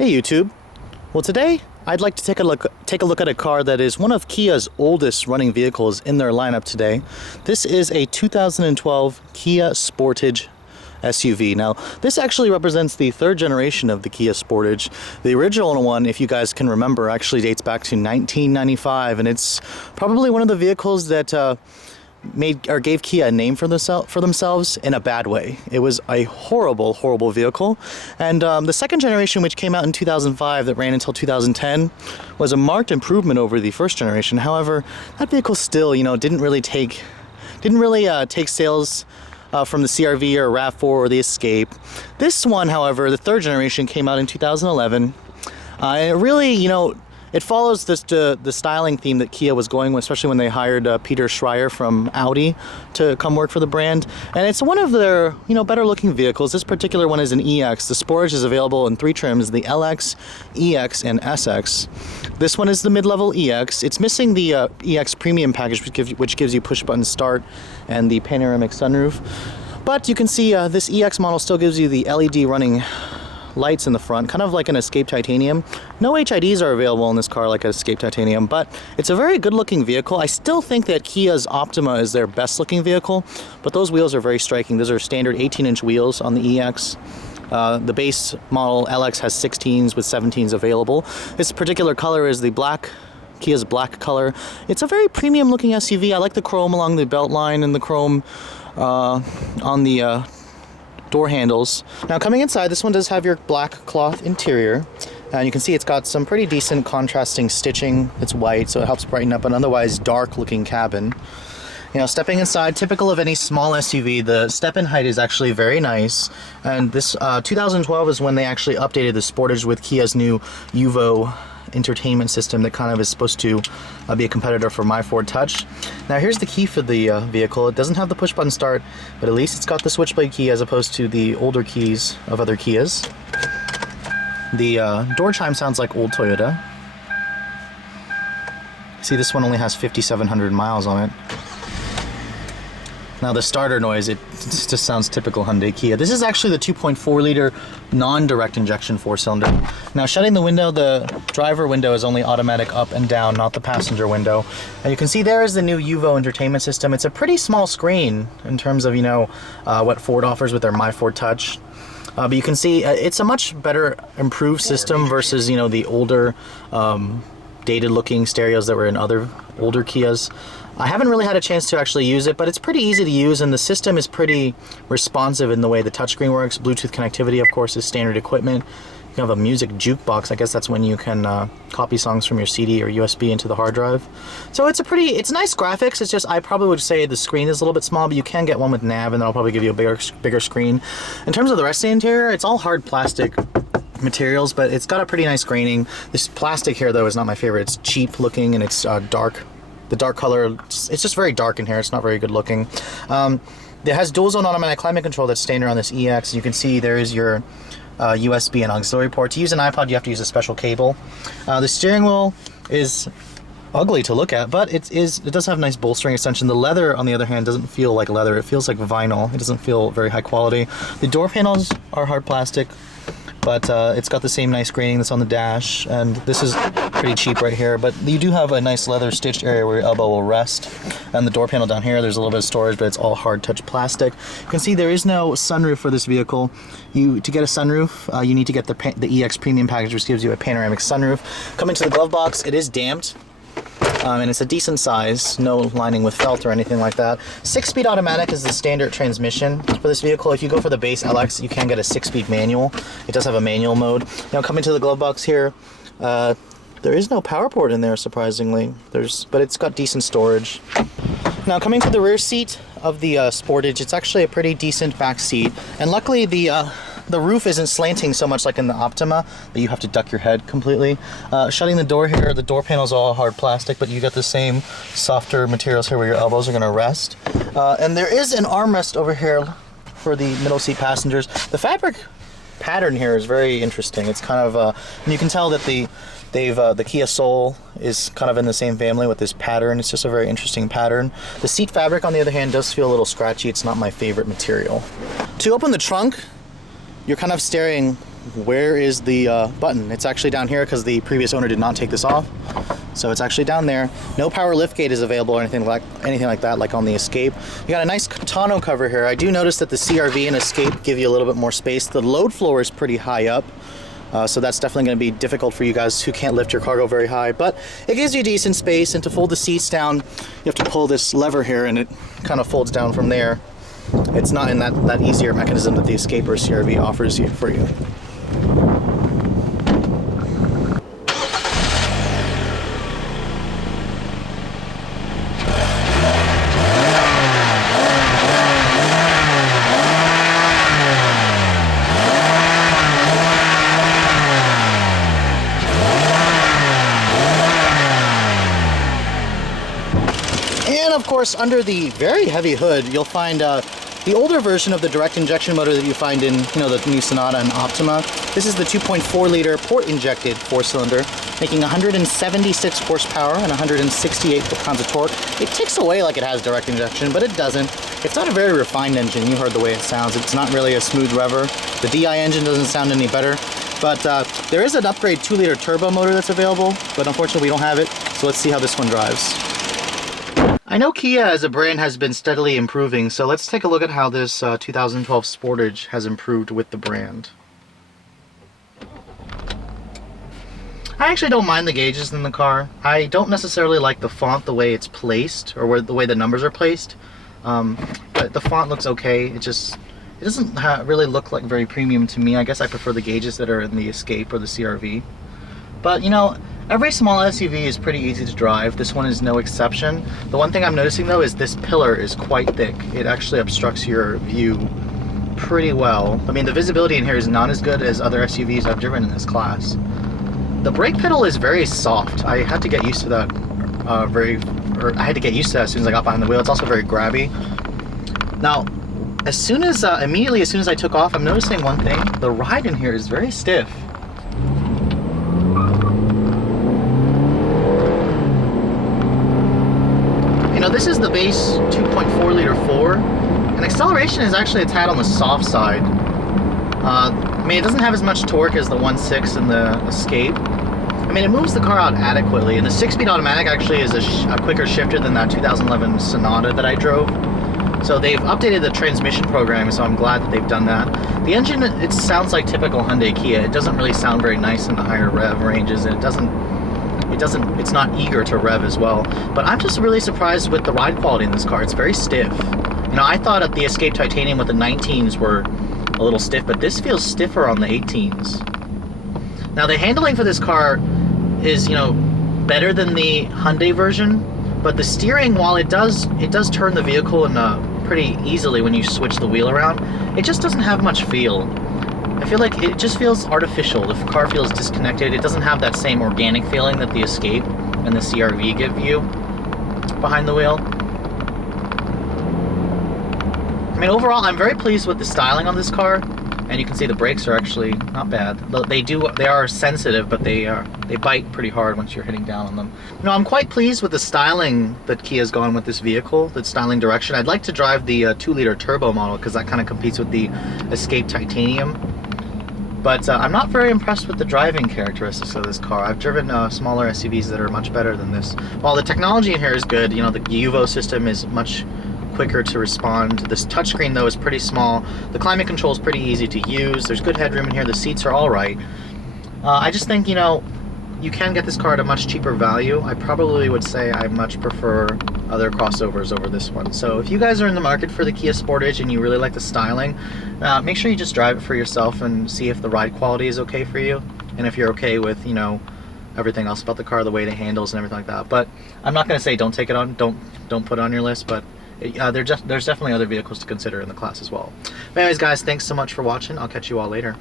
Hey YouTube. Well, today I'd like to take a look at a car that is one of Kia's oldest running vehicles in their lineup today. This is a 2012 Kia Sportage SUV. Now, this actually represents the third generation of the Kia Sportage. The original one, if you guys can remember, actually dates back to 1995, and it's probably one of the vehicles that gave Kia a name for themselves in a bad way. It was a horrible vehicle. And the second generation, which came out in 2005 that ran until 2010, was a marked improvement over the first generation. However, that vehicle still, didn't really take sales from the CR-V or RAV4 or the Escape. This one, however, the third generation, came out in 2011. And it really, it follows the styling theme that Kia was going with, especially when they hired Peter Schreier from Audi to come work for the brand. And it's one of their, better looking vehicles. This particular one is an EX. The Sportage is available in three trims, the LX, EX, and SX. This one is the mid-level EX. It's missing the EX Premium package, which gives you push-button start and the panoramic sunroof. But you can see this EX model still gives you the LED running lights in the front, kind of like an Escape Titanium. No HIDs are available in this car like an Escape Titanium, but it's a very good looking vehicle. I still think that Kia's Optima is their best looking vehicle, but those wheels are very striking. Those are standard 18-inch wheels on the EX. The base model LX has 16s with 17s available. This particular color is the Kia's black color. It's a very premium looking SUV. I like the chrome along the belt line and the chrome on the door handles. Now, coming inside, this one does have your black cloth interior, and you can see it's got some pretty decent contrasting stitching. It's white, so it helps brighten up an otherwise dark looking cabin. Stepping inside, typical of any small SUV, the step-in height is actually very nice. And this 2012 is when they actually updated the Sportage with Kia's new Uvo entertainment system that kind of is supposed to be a competitor for my Ford Touch. Now, here's the key for the vehicle. It doesn't have the push button start, but at least it's got the switchblade key as opposed to the older keys of other Kias. The door chime sounds like old Toyota. See, this one only has 5,700 miles on it. Now, the starter noise, it just sounds typical Hyundai Kia. This is actually the 2.4 liter non-direct injection 4-cylinder. Now, shutting the window, the driver window is only automatic up and down, not the passenger window. And you can see there is the new Uvo entertainment system. It's a pretty small screen in terms of, what Ford offers with their My Ford Touch. But you can see it's a much better improved system versus, the older, dated looking stereos that were in other older Kias. I haven't really had a chance to actually use it, but it's pretty easy to use, and the system is pretty responsive in the way the touchscreen works. Bluetooth connectivity, of course, is standard equipment. You can have a music jukebox. I guess that's when you can copy songs from your CD or USB into the hard drive. So it's nice graphics. It's just, I probably would say the screen is a little bit small, but you can get one with nav, and that'll probably give you a bigger screen. In terms of the rest of the interior, it's all hard plastic materials, but it's got a pretty nice graining. This plastic here, though, is not my favorite. It's cheap looking, and it's dark. The dark color, it's just very dark in here. It's not very good looking. It has dual zone automatic climate control that's standard on this EX. You can see there is your USB and auxiliary port. To use an iPod, you have to use a special cable. The steering wheel is ugly to look at, but it does have a nice bolstering extension. The leather, on the other hand, doesn't feel like leather. It feels like vinyl. It doesn't feel very high quality. The door panels are hard plastic, but it's got the same nice graining that's on the dash, and this is pretty cheap right here, but you do have a nice leather stitched area where your elbow will rest. And the door panel down here, there's a little bit of storage, but it's all hard touch plastic. You can see there is no sunroof for this vehicle. To get a sunroof, you need to get the EX Premium package, which gives you a panoramic sunroof. Coming to the glove box, it is damped. And it's a decent size, no lining with felt or anything like that. 6-speed automatic is the standard transmission for this vehicle. If you go for the base LX, you can get a 6-speed manual. It does have a manual mode. Now, coming to the glove box here, there is no power port in there, surprisingly. But it's got decent storage. Now, coming to the rear seat of the Sportage, it's actually a pretty decent back seat. And luckily, the roof isn't slanting so much like in the Optima that you have to duck your head completely. Shutting the door here, the door panel's all hard plastic, but you get the same softer materials here where your elbows are going to rest. And there is an armrest over here for the middle seat passengers. The fabric pattern here is very interesting. It's kind of, and you can tell that the Kia Soul is kind of in the same family with this pattern. It's just a very interesting pattern. The seat fabric, on the other hand, does feel a little scratchy. It's not my favorite material. To open the trunk, you're kind of staring where is the button? It's actually down here because the previous owner did not take this off. So it's actually down there. No power liftgate is available or anything like that, like on the Escape. You got a nice tonneau cover here. I do notice that the CR-V and Escape give you a little bit more space. The load floor is pretty high up. So that's definitely going to be difficult for you guys who can't lift your cargo very high, but it gives you decent space. And to fold the seats down, you have to pull this lever here and it kind of folds down from there. It's not in that easier mechanism that the Escape or CR-V offers you for you. And of course, under the very heavy hood, you'll find the older version of the direct injection motor that you find in, the new Sonata and Optima. This is the 2.4 liter port injected 4-cylinder, making 176 horsepower and 168 foot-pounds of torque. It ticks away like it has direct injection, but it doesn't. It's not a very refined engine. You heard the way it sounds. It's not really a smooth rever. The DI engine doesn't sound any better. But there is an upgrade 2-liter turbo motor that's available, but unfortunately we don't have it. So let's see how this one drives. I know Kia as a brand has been steadily improving, so let's take a look at how this 2012 Sportage has improved with the brand. I actually don't mind the gauges in the car. I don't necessarily like the font the way it's placed, or the way the numbers are placed. But the font looks okay. It doesn't really look like very premium to me. I guess I prefer the gauges that are in the Escape or the CR-V. But every small SUV is pretty easy to drive. This one is no exception. The one thing I'm noticing though is this pillar is quite thick. It actually obstructs your view pretty well. I mean, the visibility in here is not as good as other SUVs I've driven in this class. The brake pedal is very soft. I had to get used to that I had to get used to that as soon as I got behind the wheel. It's also very grabby. Now, immediately as soon as I took off, I'm noticing one thing. The ride in here is very stiff. This is the base 2.4 liter 4, and acceleration is actually a tad on the soft side. I mean, it doesn't have as much torque as the 1.6 in the Escape. I mean, it moves the car out adequately, and the 6-speed automatic actually is a quicker shifter than that 2011 Sonata that I drove. So they've updated the transmission program, so I'm glad that they've done that. The engine, it sounds like typical Hyundai Kia. It doesn't really sound very nice in the higher rev ranges, and it's not eager to rev as well. But I'm just really surprised with the ride quality in this car. It's very stiff. I thought that the Escape Titanium with the 19s were a little stiff, but this feels stiffer on the 18s. Now the handling for this car is, better than the Hyundai version, but the steering, while it does turn the vehicle in pretty easily when you switch the wheel around, it just doesn't have much feel. I feel like it just feels artificial. The car feels disconnected. It doesn't have that same organic feeling that the Escape and the CR-V give you behind the wheel. I mean, overall, I'm very pleased with the styling on this car, and you can see the brakes are actually not bad. They are sensitive, but they bite pretty hard once you're hitting down on them. I'm quite pleased with the styling that Kia's gone with this vehicle, the styling direction. I'd like to drive the 2-liter turbo model because that kind of competes with the Escape Titanium. But I'm not very impressed with the driving characteristics of this car. I've driven smaller SUVs that are much better than this. While the technology in here is good, the UVO system is much quicker to respond. This touchscreen though is pretty small. The climate control is pretty easy to use. There's good headroom in here. The seats are all right. I just think, you can get this car at a much cheaper value. I probably would say I much prefer other crossovers over this one. So if you guys are in the market for the Kia Sportage and you really like the styling, make sure you just drive it for yourself and see if the ride quality is okay for you, and if you're okay with everything else about the car, the way it handles and everything like that. But I'm not going to say don't take it on, don't put it on your list, but there's definitely other vehicles to consider in the class as well. But anyways guys, thanks so much for watching. I'll catch you all later.